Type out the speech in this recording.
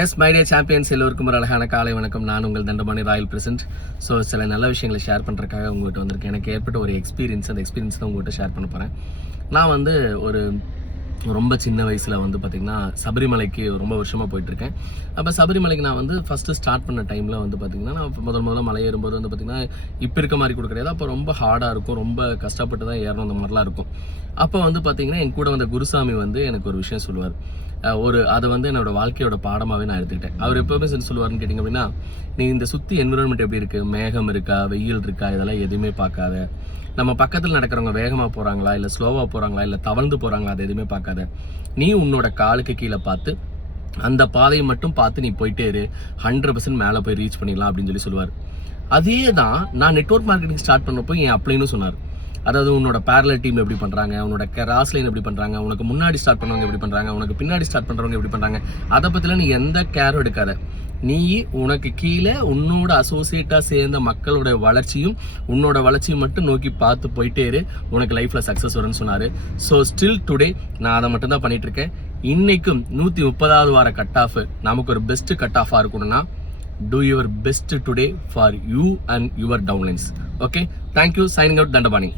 S my day champions எல்லோருக்கும் ஒரு அழகான காலை வணக்கம். நான் உங்கள் தண்டபாணி ராயல் பிரசன்ட். ஸோ சில நல்ல விஷயங்களை ஷேர் பண்ணுறதுக்காக உங்கள்கிட்ட வந்திருக்கேன். எனக்கு ஏற்பட்ட ஒரு எக்ஸ்பீரியன்ஸ், அந்த எக்ஸ்பீரியன்ஸ் தான் உங்கள்கிட்ட ஷேர் பண்ண போகிறேன். நான் வந்து ஒரு ரொம்ப சின்ன வயசில் வந்து பார்த்திங்கன்னா சபரிமலைக்கு ரொம்ப வருஷமாக போயிட்டுருக்கேன். அப்போ சபரிமலைக்கு நான் வந்து ஃபஸ்ட்டு ஸ்டார்ட் பண்ண டைமில் வந்து பார்த்திங்கன்னா நான் முதல்ல மலை ஏறும்போது வந்து பார்த்திங்கன்னா இப்போ இருக்க மாதிரி கூட கிடையாது. அப்போ ரொம்ப ஹார்டாக இருக்கும், ரொம்ப கஷ்டப்பட்டு தான் ஏறணும், அந்த மாதிரிலாம் இருக்கும். அப்போ வந்து பார்த்திங்கன்னா என் கூட வந்த குருசாமி வந்து எனக்கு ஒரு விஷயம் சொல்லுவார். அதை வந்து என்னோட வாழ்க்கையோட பாடமாகவே நான் எடுத்துக்கிட்டேன். அவர் எப்போவுமே சொல்லுவார்னு கேட்டிங்க அப்படின்னா, நீ இந்த சுற்றி என்விரான்மெண்ட் எப்படி இருக்குது, மேகம் இருக்கா, வெயில் இருக்கா, இதெல்லாம் எதுவுமே பார்க்காத. நம்ம பக்கத்தில் நடக்கிறவங்க வேகமாக போகிறாங்களா, இல்லை ஸ்லோவாக போகிறாங்களா, இல்லை தவழ்ந்து போகிறாங்களா, அதை எதுவுமே பார்க்காத. நீ உன்னோட காலுக்கு கீழே பார்த்து அந்த பாதையை மட்டும் பார்த்து நீ போயிட்டே இரு, 100% மேலே போய் ரீச் பண்ணிடலாம் அப்படின்னு சொல்லுவார். அதே தான் நான் நெட்வொர்க் மார்க்கெட்டிங் ஸ்டார்ட் பண்ணப்போ என் அப்ளைன்னு சொன்னார். அதாவது உன்னோட பேரலல் டீம் எப்படி பண்ணுறாங்க, உன்னோட கிராஸ் லைன் எப்படி பண்ணுறாங்க, உனக்கு முன்னாடி ஸ்டார்ட் பண்ணுறவங்க எப்படி பண்ணுறாங்க, உனக்கு பின்னாடி ஸ்டார்ட் பண்ணுறவங்க எப்படி பண்ணுறாங்க, அதை பற்றிலாம் நீ எந்த கேரும் எடுக்காத. நீ உனக்கு கீழே உன்னோட அசோசியேட்டாக சேர்ந்த மக்களோட வளர்ச்சியும் உன்னோட வளர்ச்சியும் மட்டும் நோக்கி பார்த்து போயிட்டே இரு, உனக்கு லைஃப்பில் சக்ஸஸ் வரும்னு சொன்னார். ஸோ ஸ்டில் டுடே நான் அதை மட்டும் தான் பண்ணிட்டு இருக்கேன். இன்னைக்கும் 130வது வார கட் ஆஃப் நமக்கு ஒரு பெஸ்ட் கட் ஆஃபாக இருக்கணும்னா do your best today for you and your downlines. Okay, thank you. Signing out, Dandapani.